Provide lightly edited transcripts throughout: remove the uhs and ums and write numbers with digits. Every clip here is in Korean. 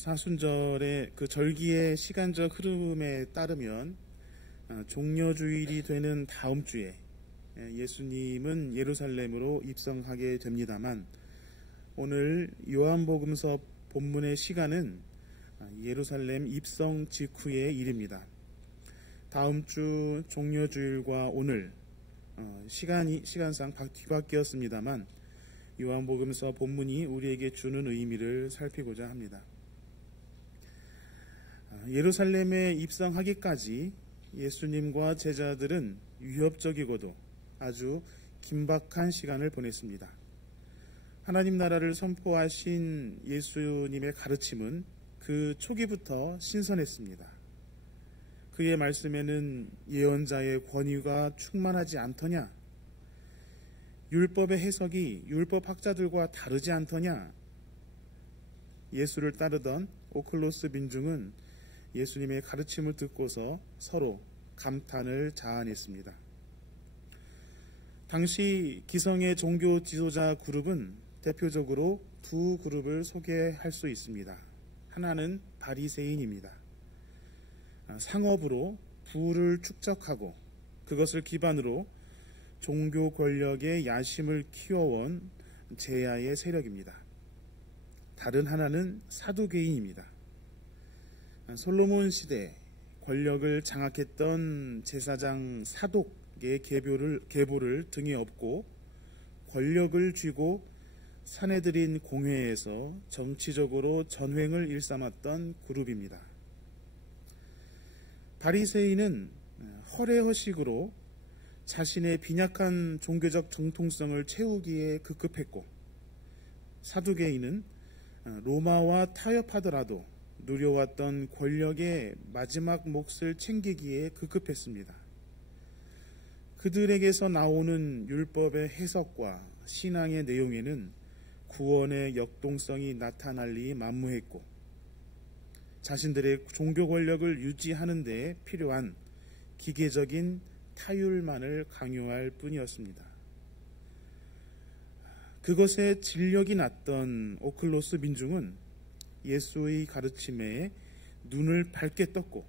사순절의 그 절기의 시간적 흐름에 따르면 종려주일이 되는 다음 주에 예수님은 예루살렘으로 입성하게 됩니다만, 오늘 요한복음서 본문의 시간은 예루살렘 입성 직후의 일입니다. 다음 주 종려주일과 오늘 시간상 뒤바뀌었습니다만, 요한복음서 본문이 우리에게 주는 의미를 살피고자 합니다. 예루살렘에 입성하기까지 예수님과 제자들은 위협적이고도 아주 긴박한 시간을 보냈습니다. 하나님 나라를 선포하신 예수님의 가르침은 그 초기부터 신선했습니다. 그의 말씀에는 예언자의 권위가 충만하지 않더냐? 율법의 해석이 율법 학자들과 다르지 않더냐? 예수를 따르던 오클로스 민중은 예수님의 가르침을 듣고서 서로 감탄을 자아냈습니다. 당시 기성의 종교 지도자 그룹은 대표적으로 두 그룹을 소개할 수 있습니다. 하나는 바리새인입니다. 상업으로 부를 축적하고 그것을 기반으로 종교 권력의 야심을 키워온 제야의 세력입니다. 다른 하나는 사두개인입니다. 솔로몬 시대 권력을 장악했던 제사장 사독의 계보를 등에 업고 권력을 쥐고 사내들인 공회에서 정치적으로 전횡을 일삼았던 그룹입니다. 바리새인은 허례허식으로 자신의 빈약한 종교적 정통성을 채우기에 급급했고, 사두개인은 로마와 타협하더라도 누려왔던 권력의 마지막 몫을 챙기기에 급급했습니다. 그들에게서 나오는 율법의 해석과 신앙의 내용에는 구원의 역동성이 나타날리 만무했고, 자신들의 종교 권력을 유지하는 데 필요한 기계적인 타율만을 강요할 뿐이었습니다. 그것에 진력이 났던 오클로스 민중은 예수의 가르침에 눈을 밝게 떴고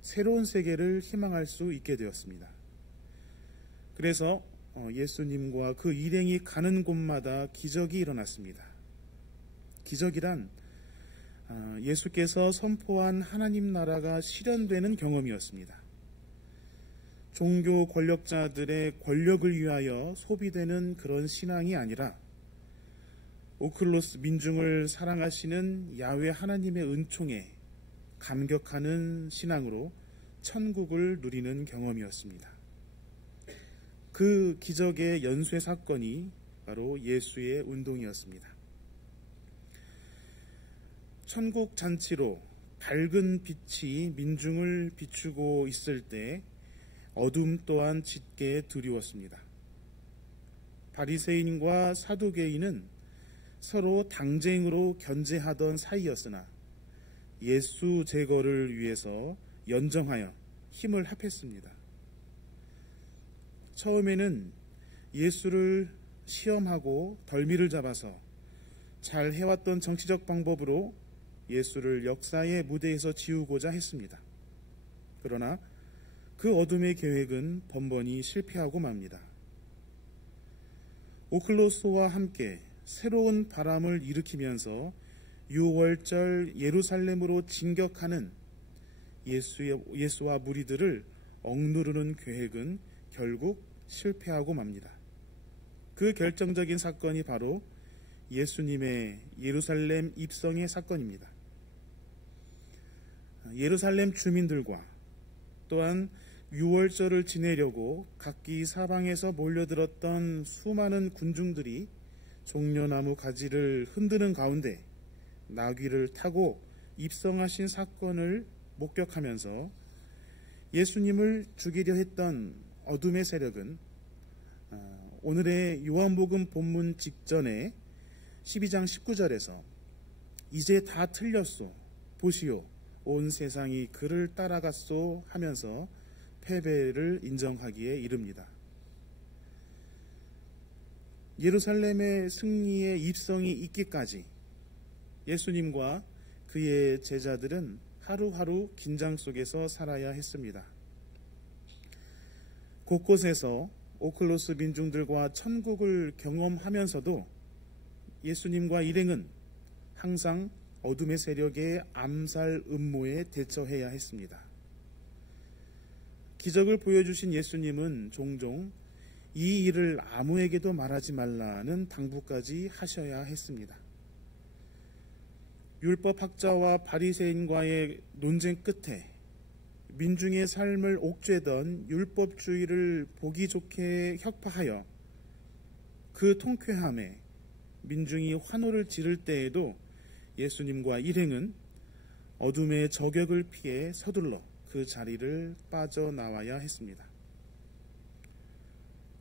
새로운 세계를 희망할 수 있게 되었습니다. 그래서 예수님과 그 일행이 가는 곳마다 기적이 일어났습니다. 기적이란 예수께서 선포한 하나님 나라가 실현되는 경험이었습니다. 종교 권력자들의 권력을 위하여 소비되는 그런 신앙이 아니라 오클로스 민중을 사랑하시는 야훼 하나님의 은총에 감격하는 신앙으로 천국을 누리는 경험이었습니다. 그 기적의 연쇄 사건이 바로 예수의 운동이었습니다. 천국 잔치로 밝은 빛이 민중을 비추고 있을 때 어둠 또한 짙게 드리웠습니다. 바리새인과 사두개인은 서로 당쟁으로 견제하던 사이였으나 예수 제거를 위해서 연정하여 힘을 합했습니다. 처음에는 예수를 시험하고 덜미를 잡아서 잘 해왔던 정치적 방법으로 예수를 역사의 무대에서 지우고자 했습니다. 그러나 그 어둠의 계획은 번번이 실패하고 맙니다. 오클로스와 함께 새로운 바람을 일으키면서 유월절 예루살렘으로 진격하는 예수와 무리들을 억누르는 계획은 결국 실패하고 맙니다. 그 결정적인 사건이 바로 예수님의 예루살렘 입성의 사건입니다. 예루살렘 주민들과 또한 유월절을 지내려고 각기 사방에서 몰려들었던 수많은 군중들이 종려나무 가지를 흔드는 가운데 나귀를 타고 입성하신 사건을 목격하면서 예수님을 죽이려 했던 어둠의 세력은 오늘의 요한복음 본문 직전에 12장 19절에서 이제 다 틀렸소, 보시오, 온 세상이 그를 따라갔소 하면서 패배를 인정하기에 이릅니다. 예루살렘의 승리의 입성이 있기까지 예수님과 그의 제자들은 하루하루 긴장 속에서 살아야 했습니다. 곳곳에서 오클로스 민중들과 천국을 경험하면서도 예수님과 일행은 항상 어둠의 세력의 암살 음모에 대처해야 했습니다. 기적을 보여주신 예수님은 종종 이 일을 아무에게도 말하지 말라는 당부까지 하셔야 했습니다. 율법학자와 바리새인과의 논쟁 끝에 민중의 삶을 옥죄던 율법주의를 보기 좋게 혁파하여 그 통쾌함에 민중이 환호를 지를 때에도 예수님과 일행은 어둠의 저격을 피해 서둘러 그 자리를 빠져나와야 했습니다.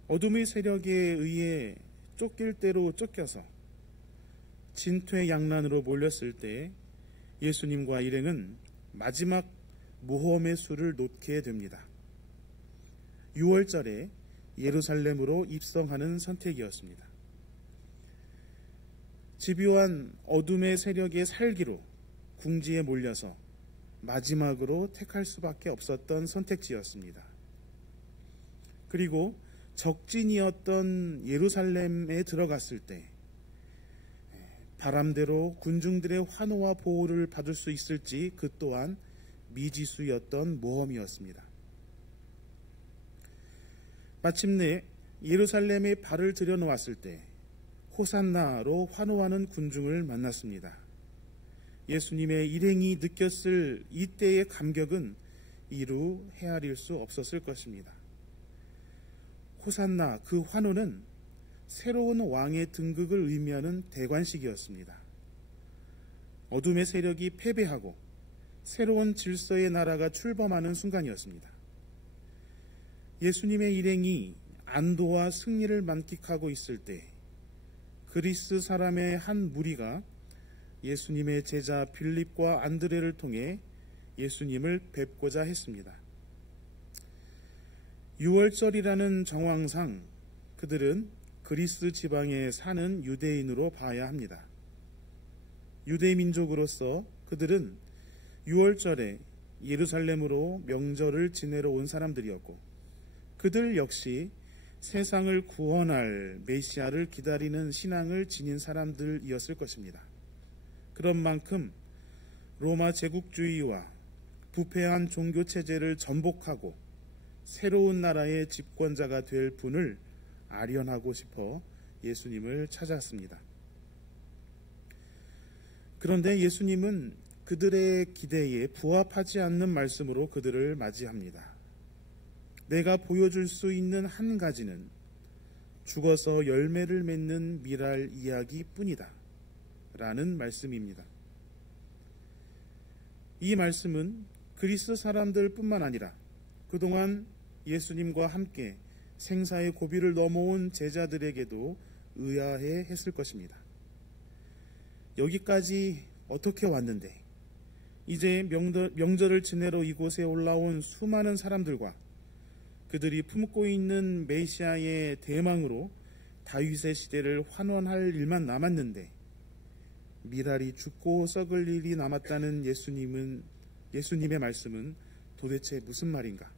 어둠의 세력에 의해 쫓길 대로 쫓겨서 진퇴양난으로 몰렸을 때 예수님과 일행은 마지막 모험의 수를 놓게 됩니다. 6월절에 예루살렘으로 입성하는 선택이었습니다. 집요한 어둠의 세력의 살기로 궁지에 몰려서 마지막으로 택할 수밖에 없었던 선택지였습니다. 그리고 적진이었던 예루살렘에 들어갔을 때 바람대로 군중들의 환호와 보호를 받을 수 있을지 그 또한 미지수였던 모험이었습니다. 마침내 예루살렘에 발을 들여놓았을 때 호산나로 환호하는 군중을 만났습니다. 예수님의 일행이 느꼈을 이때의 감격은 이루 헤아릴 수 없었을 것입니다. 호산나, 그 환호는 새로운 왕의 등극을 의미하는 대관식이었습니다. 어둠의 세력이 패배하고 새로운 질서의 나라가 출범하는 순간이었습니다. 예수님의 일행이 안도와 승리를 만끽하고 있을 때 그리스 사람의 한 무리가 예수님의 제자 빌립과 안드레를 통해 예수님을 뵙고자 했습니다. 6월절이라는 정황상 그들은 그리스 지방에 사는 유대인으로 봐야 합니다. 유대 민족으로서 그들은 6월절에 예루살렘으로 명절을 지내러 온 사람들이었고 그들 역시 세상을 구원할 메시아를 기다리는 신앙을 지닌 사람들이었을 것입니다. 그런 만큼 로마 제국주의와 부패한 종교체제를 전복하고 새로운 나라의 집권자가 될 분을 아련하고 싶어 예수님을 찾았습니다. 그런데 예수님은 그들의 기대에 부합하지 않는 말씀으로 그들을 맞이합니다. 내가 보여줄 수 있는 한 가지는 죽어서 열매를 맺는 미랄 이야기뿐이다 라는 말씀입니다. 이 말씀은 그리스 사람들 뿐만 아니라 그동안 예수님과 함께 생사의 고비를 넘어온 제자들에게도 의아해 했을 것입니다. 여기까지 어떻게 왔는데 이제 명절을 지내러 이곳에 올라온 수많은 사람들과 그들이 품고 있는 메시아의 대망으로 다윗의 시대를 환원할 일만 남았는데 미랄이 죽고 썩을 일이 남았다는 예수님의 말씀은 도대체 무슨 말인가?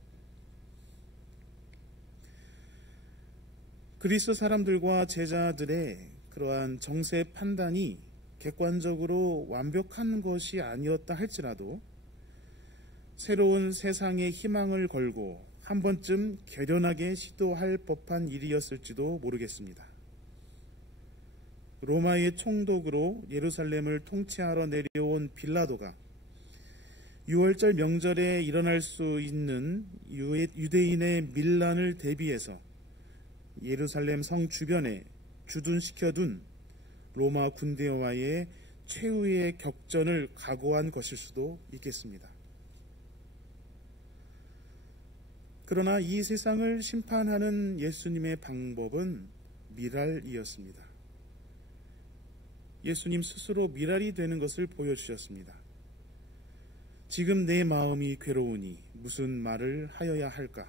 그리스 사람들과 제자들의 그러한 정세 판단이 객관적으로 완벽한 것이 아니었다 할지라도 새로운 세상의 희망을 걸고 한 번쯤 결연하게 시도할 법한 일이었을지도 모르겠습니다. 로마의 총독으로 예루살렘을 통치하러 내려온 빌라도가 6월절 명절에 일어날 수 있는 유대인의 밀란을 대비해서 예루살렘 성 주변에 주둔시켜둔 로마 군대와의 최후의 격전을 각오한 것일 수도 있겠습니다. 그러나 이 세상을 심판하는 예수님의 방법은 미랄이었습니다. 예수님 스스로 미랄이 되는 것을 보여주셨습니다. 지금 내 마음이 괴로우니 무슨 말을 하여야 할까?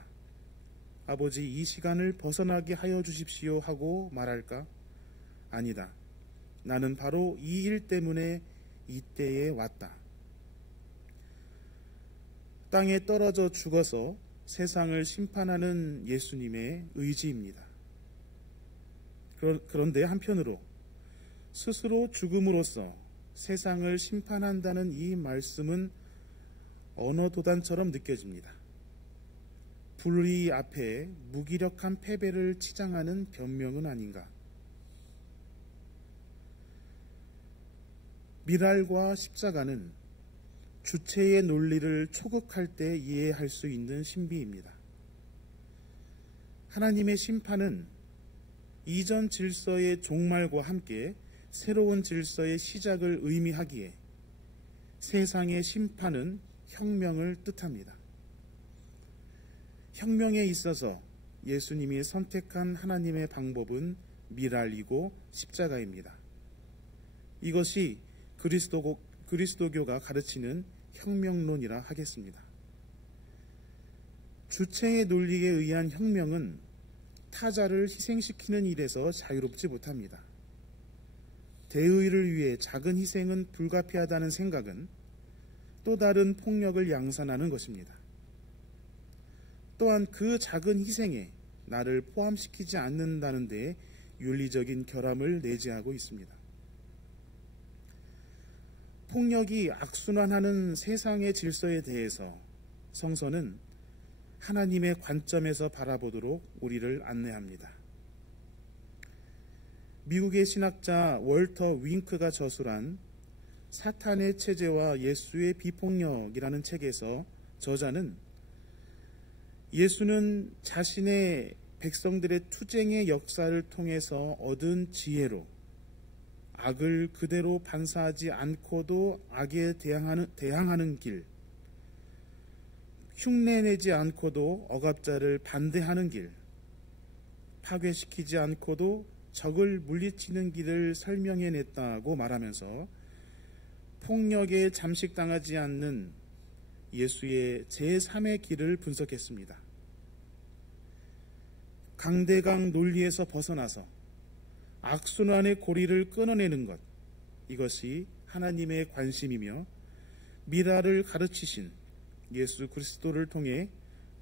아버지, 이 시간을 벗어나게 하여 주십시오 하고 말할까? 아니다. 나는 바로 이 일 때문에 이때에 왔다. 땅에 떨어져 죽어서 세상을 심판하는 예수님의 의지입니다. 그런데 한편으로 스스로 죽음으로써 세상을 심판한다는 이 말씀은 언어도단처럼 느껴집니다. 불의 앞에 무기력한 패배를 치장하는 변명은 아닌가. 미랄과 십자가는 주체의 논리를 초극할 때 이해할 수 있는 신비입니다. 하나님의 심판은 이전 질서의 종말과 함께 새로운 질서의 시작을 의미하기에 세상의 심판은 혁명을 뜻합니다. 혁명에 있어서 예수님이 선택한 하나님의 방법은 미랄이고 십자가입니다. 이것이 그리스도교가 가르치는 혁명론이라 하겠습니다. 주체의 논리에 의한 혁명은 타자를 희생시키는 일에서 자유롭지 못합니다. 대의를 위해 작은 희생은 불가피하다는 생각은 또 다른 폭력을 양산하는 것입니다. 또한 그 작은 희생에 나를 포함시키지 않는다는 데 윤리적인 결함을 내재하고 있습니다. 폭력이 악순환하는 세상의 질서에 대해서 성서는 하나님의 관점에서 바라보도록 우리를 안내합니다. 미국의 신학자 월터 윙크가 저술한 사탄의 체제와 예수의 비폭력이라는 책에서 저자는 예수는 자신의 백성들의 투쟁의 역사를 통해서 얻은 지혜로 악을 그대로 반사하지 않고도 악에 대항하는 길, 흉내내지 않고도 억압자를 반대하는 길, 파괴시키지 않고도 적을 물리치는 길을 설명해냈다고 말하면서 폭력에 잠식당하지 않는 예수의 제3의 길을 분석했습니다. 강대강 논리에서 벗어나서 악순환의 고리를 끊어내는 것, 이것이 하나님의 관심이며 미랄을 가르치신 예수 그리스도를 통해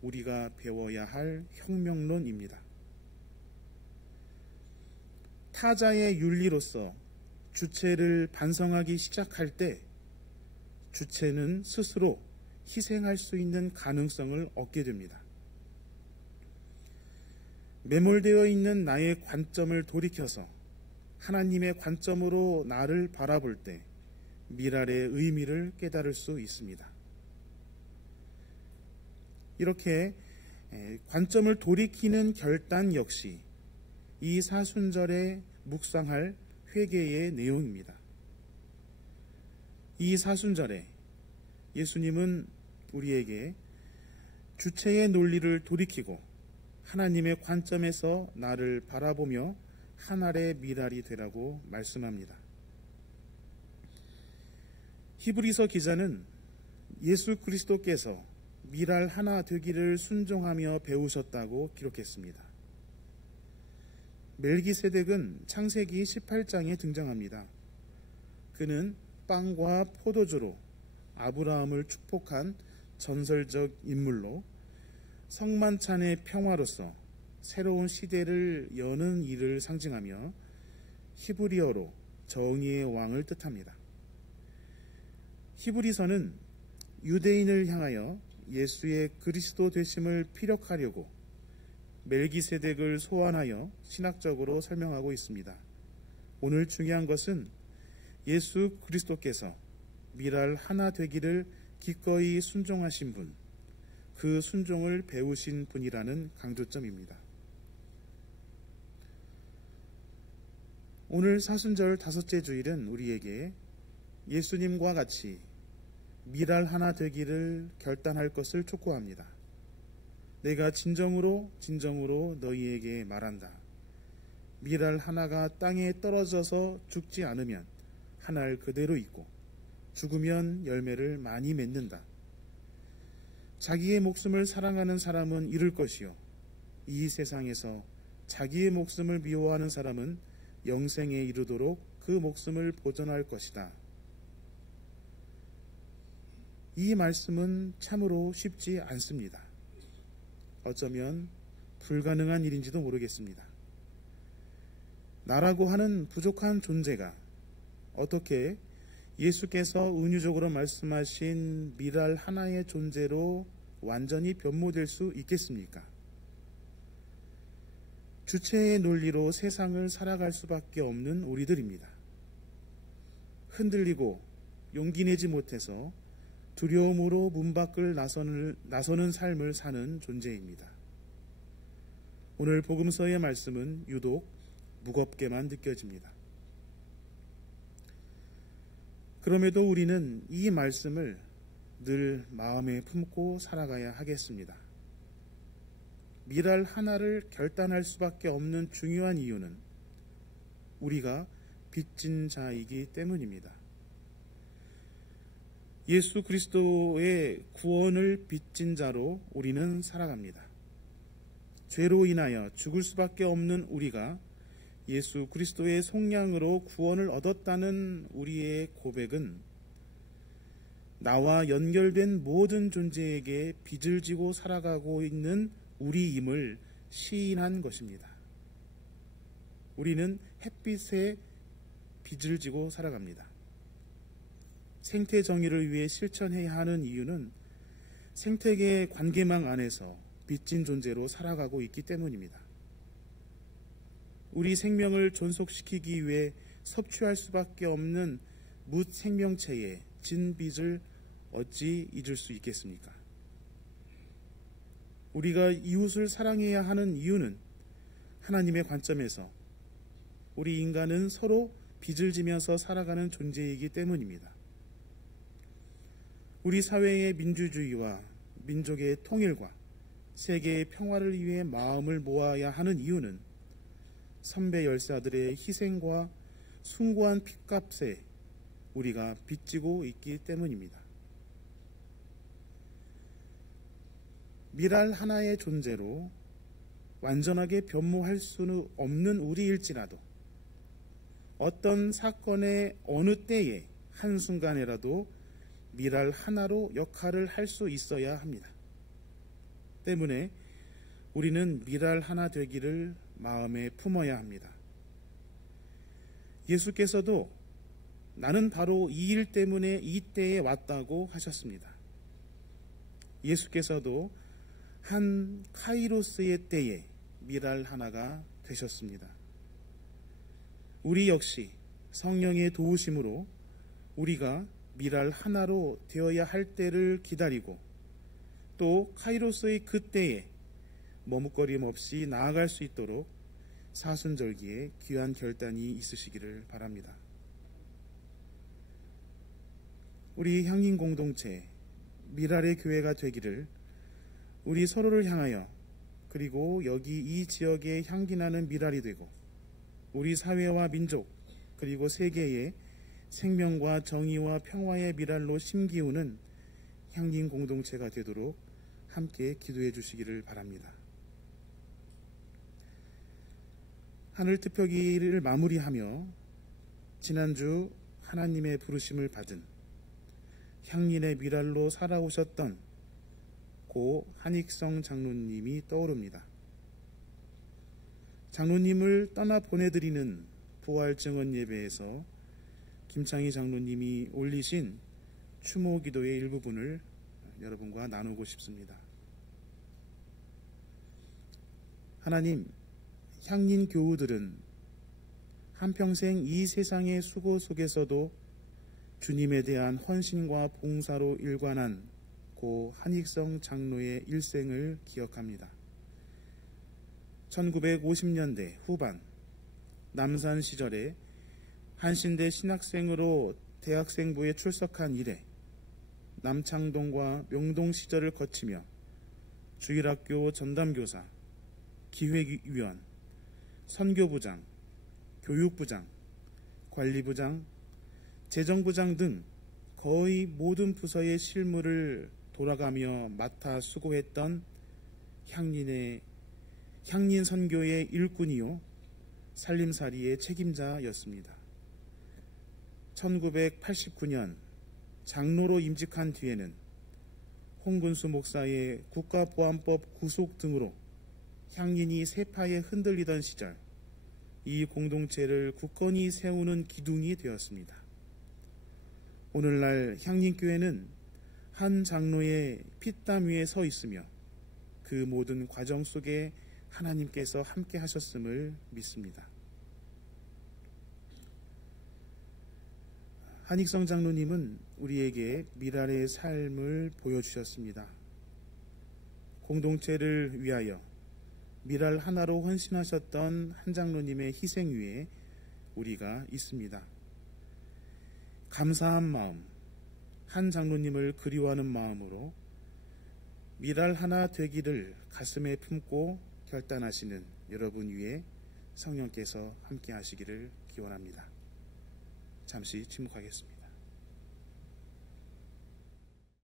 우리가 배워야 할 혁명론입니다. 타자의 윤리로서 주체를 반성하기 시작할 때 주체는 스스로 희생할 수 있는 가능성을 얻게 됩니다. 매몰되어 있는 나의 관점을 돌이켜서 하나님의 관점으로 나를 바라볼 때 미랄의 의미를 깨달을 수 있습니다. 이렇게 관점을 돌이키는 결단 역시 이 사순절에 묵상할 회개의 내용입니다. 이 사순절에 예수님은 우리에게 주체의 논리를 돌이키고 하나님의 관점에서 나를 바라보며 한 알의 미랄이 되라고 말씀합니다. 히브리서 기자는 예수 그리스도께서 미랄 하나 되기를 순종하며 배우셨다고 기록했습니다. 멜기세덱은 창세기 18장에 등장합니다. 그는 빵과 포도주로 아브라함을 축복한 전설적 인물로 성만찬의 평화로서 새로운 시대를 여는 일을 상징하며 히브리어로 정의의 왕을 뜻합니다. 히브리서는 유대인을 향하여 예수의 그리스도 되심을 피력하려고 멜기세덱을 소환하여 신학적으로 설명하고 있습니다. 오늘 중요한 것은 예수 그리스도께서 미랄 하나 되기를 기꺼이 순종하신 분, 그 순종을 배우신 분이라는 강조점입니다. 오늘 사순절 다섯째 주일은 우리에게 예수님과 같이 미랄 하나 되기를 결단할 것을 촉구합니다. 내가 진정으로 너희에게 말한다. 미랄 하나가 땅에 떨어져서 죽지 않으면 한 알 그대로 있고 죽으면 열매를 많이 맺는다. 자기의 목숨을 사랑하는 사람은 잃을 것이요 이 세상에서 자기의 목숨을 미워하는 사람은 영생에 이르도록 그 목숨을 보존할 것이다. 이 말씀은 참으로 쉽지 않습니다. 어쩌면 불가능한 일인지도 모르겠습니다. 나라고 하는 부족한 존재가 어떻게 예수께서 은유적으로 말씀하신 미랄 하나의 존재로 완전히 변모될 수 있겠습니까? 주체의 논리로 세상을 살아갈 수밖에 없는 우리들입니다. 흔들리고 용기 내지 못해서 두려움으로 문 밖을 나서는 삶을 사는 존재입니다. 오늘 복음서의 말씀은 유독 무겁게만 느껴집니다. 그럼에도 우리는 이 말씀을 늘 마음에 품고 살아가야 하겠습니다. 미랄 하나를 결단할 수밖에 없는 중요한 이유는 우리가 빚진 자이기 때문입니다. 예수 그리스도의 구원을 빚진 자로 우리는 살아갑니다. 죄로 인하여 죽을 수밖에 없는 우리가 예수 그리스도의 속량으로 구원을 얻었다는 우리의 고백은 나와 연결된 모든 존재에게 빚을 지고 살아가고 있는 우리임을 시인한 것입니다. 우리는 햇빛에 빚을 지고 살아갑니다. 생태 정의를 위해 실천해야 하는 이유는 생태계 관계망 안에서 빚진 존재로 살아가고 있기 때문입니다. 우리 생명을 존속시키기 위해 섭취할 수밖에 없는 뭇 생명체의 진빚을 어찌 잊을 수 있겠습니까? 우리가 이웃을 사랑해야 하는 이유는 하나님의 관점에서 우리 인간은 서로 빚을 지면서 살아가는 존재이기 때문입니다. 우리 사회의 민주주의와 민족의 통일과 세계의 평화를 위해 마음을 모아야 하는 이유는 선배 열사들의 희생과 숭고한 핏값에 우리가 빚지고 있기 때문입니다. 미랄 하나의 존재로 완전하게 변모할 수는 없는 우리일지라도 어떤 사건의 어느 때에 한순간에라도 미랄 하나로 역할을 할 수 있어야 합니다. 때문에 우리는 미랄 하나 되기를 마음에 품어야 합니다. 예수께서도 나는 바로 이 일 때문에 이 때에 왔다고 하셨습니다. 예수께서도 한 카이로스의 때에 미랄 하나가 되셨습니다. 우리 역시 성령의 도우심으로 우리가 미랄 하나로 되어야 할 때를 기다리고 또 카이로스의 그 때에 머뭇거림 없이 나아갈 수 있도록 사순절기에 귀한 결단이 있으시기를 바랍니다. 우리 향인 공동체 미랄의 교회가 되기를 우리 서로를 향하여 그리고 여기 이 지역에 향기나는 미랄이 되고 우리 사회와 민족 그리고 세계에 생명과 정의와 평화의 미랄로 심기우는 향인 공동체가 되도록 함께 기도해 주시기를 바랍니다. 하늘특별기를 마무리하며 지난주 하나님의 부르심을 받은 향린의 미랄로 살아오셨던 고 한익성 장로님이 떠오릅니다. 장로님을 떠나 보내드리는 부활 증언 예배에서 김창희 장로님이 올리신 추모 기도의 일부분을 여러분과 나누고 싶습니다. 하나님, 향린 교우들은 한평생 이 세상의 수고 속에서도 주님에 대한 헌신과 봉사로 일관한 고 한익성 장로의 일생을 기억합니다. 1950년대 후반 남산 시절에 한신대 신학생으로 대학생부에 출석한 이래 남창동과 명동 시절을 거치며 주일학교 전담교사, 기획위원, 선교부장, 교육부장, 관리부장, 재정부장 등 거의 모든 부서의 실무를 돌아가며 맡아 수고했던 향린 선교의 일꾼이요 살림살이의 책임자였습니다. 1989년 장로로 임직한 뒤에는 홍근수 목사의 국가보안법 구속 등으로 향린이 세파에 흔들리던 시절 이 공동체를 굳건히 세우는 기둥이 되었습니다. 오늘날 향린교회는 한 장로의 피땀 위에 서 있으며 그 모든 과정 속에 하나님께서 함께 하셨음을 믿습니다. 한익성 장로님은 우리에게 미랄의 삶을 보여주셨습니다. 공동체를 위하여 미랄 하나로 헌신하셨던 한 장로님의 희생 위에 우리가 있습니다. 감사한 마음, 한 장로님을 그리워하는 마음으로 미랄 하나 되기를 가슴에 품고 결단하시는 여러분 위에 성령께서 함께 하시기를 기원합니다. 잠시 침묵하겠습니다.